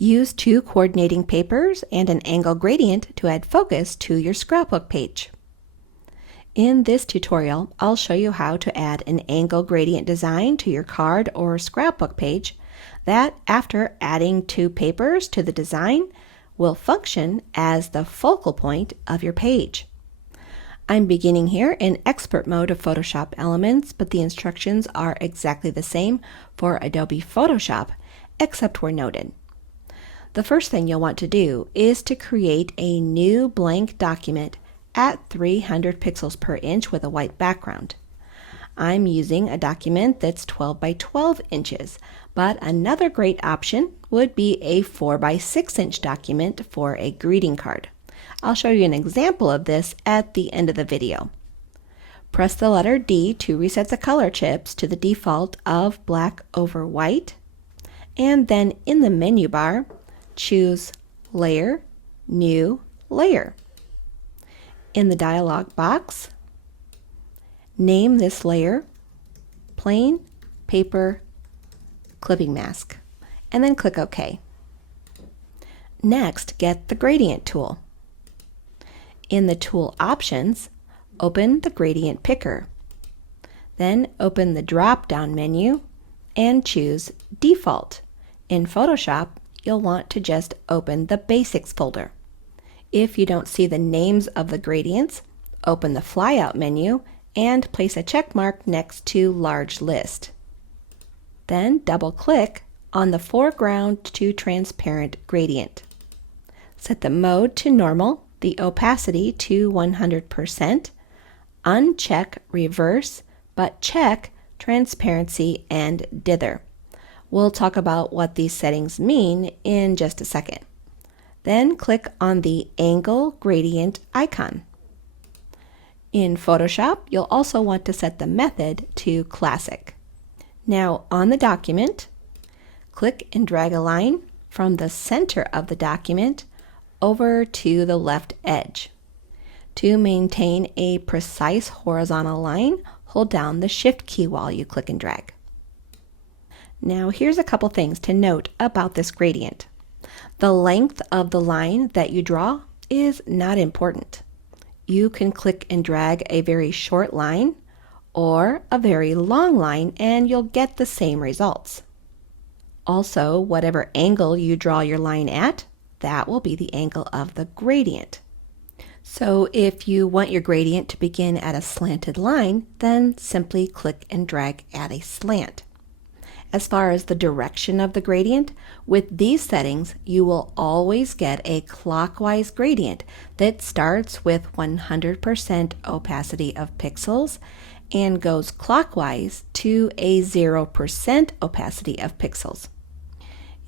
Use two coordinating papers and an angle gradient to add focus to your scrapbook page. In this tutorial, I'll show you how to add an angle gradient design to your card or scrapbook page that, after adding two papers to the design, will function as the focal point of your page. I'm beginning here in expert mode of Photoshop Elements, but the instructions are exactly the same for Adobe Photoshop, except where noted. The first thing you'll want to do is to create a new blank document at 300 pixels per inch with a white background. I'm using a document that's 12 by 12 inches, but another great option would be a 4 by 6 inch document for a greeting card. I'll show you an example of this at the end of the video. Press the letter D to reset the color chips to the default of black over white, and then in the menu bar, choose Layer, New Layer. In the dialog box, name this layer Plain Paper Clipping Mask, and then click OK. Next, get the Gradient tool. In the Tool Options, open the Gradient Picker. Then open the drop-down menu and choose Default. In Photoshop, you'll want to just open the Basics folder. If you don't see the names of the gradients, open the flyout menu and place a check mark next to Large List. Then double-click on the Foreground to Transparent gradient. Set the mode to Normal, the opacity to 100%, uncheck Reverse, but check Transparency and Dither. We'll talk about what these settings mean in just a second. Then click on the Angle Gradient icon. In Photoshop, you'll also want to set the method to Classic. Now on the document, click and drag a line from the center of the document over to the left edge. To maintain a precise horizontal line, hold down the Shift key while you click and drag. Now here's a couple things to note about this gradient. The length of the line that you draw is not important. You can click and drag a very short line or a very long line and you'll get the same results. Also, whatever angle you draw your line at, that will be the angle of the gradient. So if you want your gradient to begin at a slanted line, then simply click and drag at a slant. As far as the direction of the gradient, with these settings, you will always get a clockwise gradient that starts with 100% opacity of pixels and goes clockwise to a 0% opacity of pixels.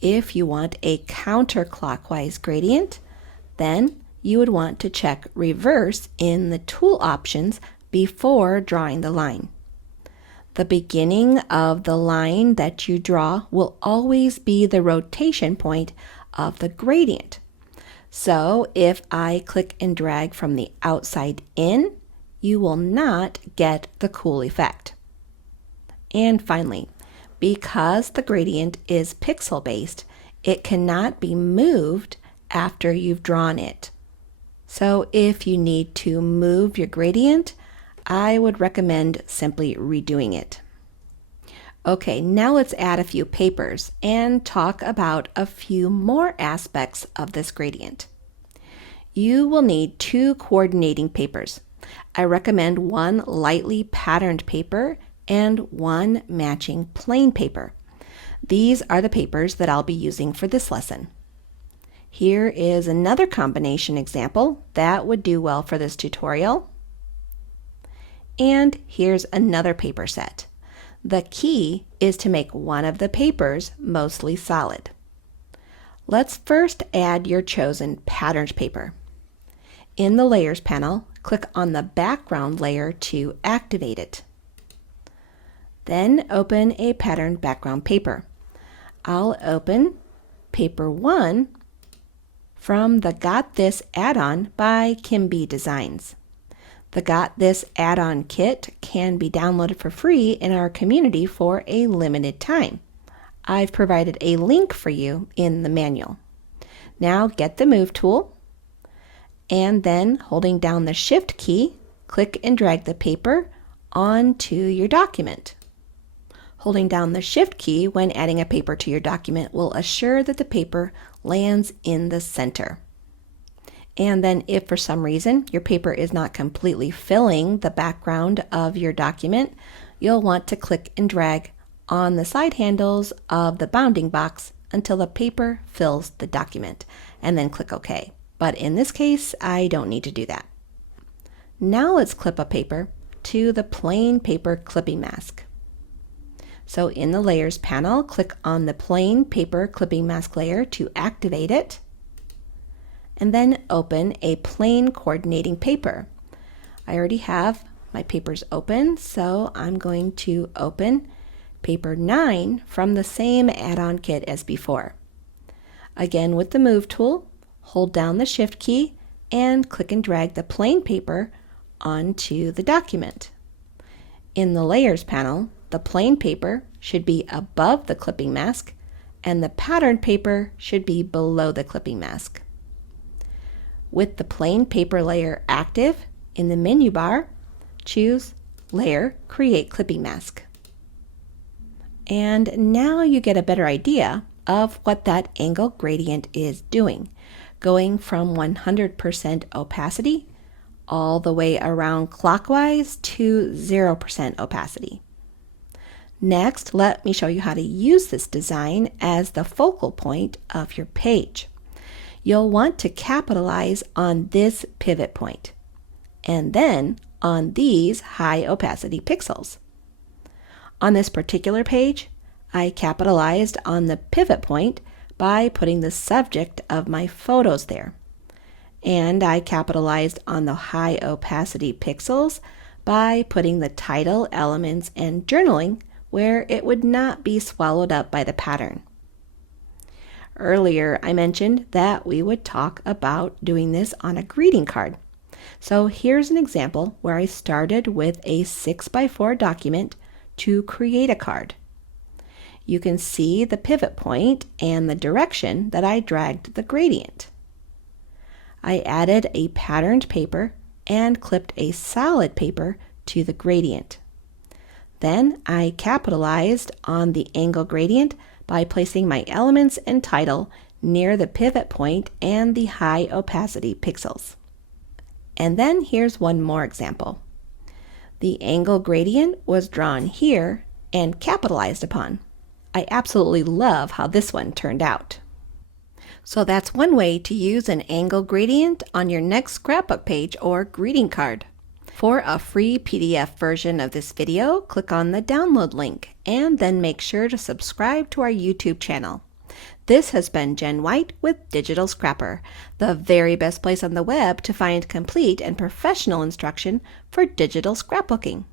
If you want a counterclockwise gradient, then you would want to check Reverse in the Tool Options before drawing the line. The beginning of the line that you draw will always be the rotation point of the gradient. So if I click and drag from the outside in, you will not get the cool effect. And finally, because the gradient is pixel-based, it cannot be moved after you've drawn it. So if you need to move your gradient, I would recommend simply redoing it. Okay, now let's add a few papers and talk about a few more aspects of this gradient. You will need two coordinating papers. I recommend one lightly patterned paper and one matching plain paper. These are the papers that I'll be using for this lesson. Here is another combination example that would do well for this tutorial. And here's another paper set. The key is to make one of the papers mostly solid. Let's first add your chosen patterned paper. In the Layers panel, click on the background layer to activate it. Then open a patterned background paper. I'll open Paper 1 from the Got This add-on by Kim B Designs. The Got This add-on kit can be downloaded for free in our community for a limited time. I've provided a link for you in the manual. Now get the Move tool, and then holding down the Shift key, click and drag the paper onto your document. Holding down the Shift key when adding a paper to your document will assure that the paper lands in the center. And then if for some reason your paper is not completely filling the background of your document, you'll want to click and drag on the side handles of the bounding box until the paper fills the document, and then click OK. But in this case, I don't need to do that. Now let's clip a paper to the plain paper clipping mask. So in the Layers panel, click on the plain paper clipping mask layer to activate it, and then open a plain coordinating paper. I already have my papers open, so I'm going to open paper 9 from the same add-on kit as before. Again, with the Move tool, hold down the Shift key and click and drag the plain paper onto the document. In the Layers panel, the plain paper should be above the clipping mask and the patterned paper should be below the clipping mask. With the plain paper layer active, in the menu bar, choose Layer, Create Clipping Mask. And now you get a better idea of what that angle gradient is doing, going from 100% opacity all the way around clockwise to 0% opacity. Next, let me show you how to use this design as the focal point of your page. You'll want to capitalize on this pivot point, and then on these high opacity pixels. On this particular page, I capitalized on the pivot point by putting the subject of my photos there. And I capitalized on the high opacity pixels by putting the title, elements, and journaling where it would not be swallowed up by the pattern. Earlier, I mentioned that we would talk about doing this on a greeting card. So here's an example where I started with a 6x4 document to create a card. You can see the pivot point and the direction that I dragged the gradient. I added a patterned paper and clipped a solid paper to the gradient. Then I capitalized on the angle gradient by placing my elements and title near the pivot point and the high opacity pixels. And then here's one more example. The angle gradient was drawn here and capitalized upon. I absolutely love how this one turned out. So that's one way to use an angle gradient on your next scrapbook page or greeting card. For a free PDF version of this video, click on the download link and then make sure to subscribe to our YouTube channel. This has been Jen White with Digital Scrapper, the very best place on the web to find complete and professional instruction for digital scrapbooking.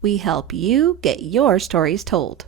We help you get your stories told.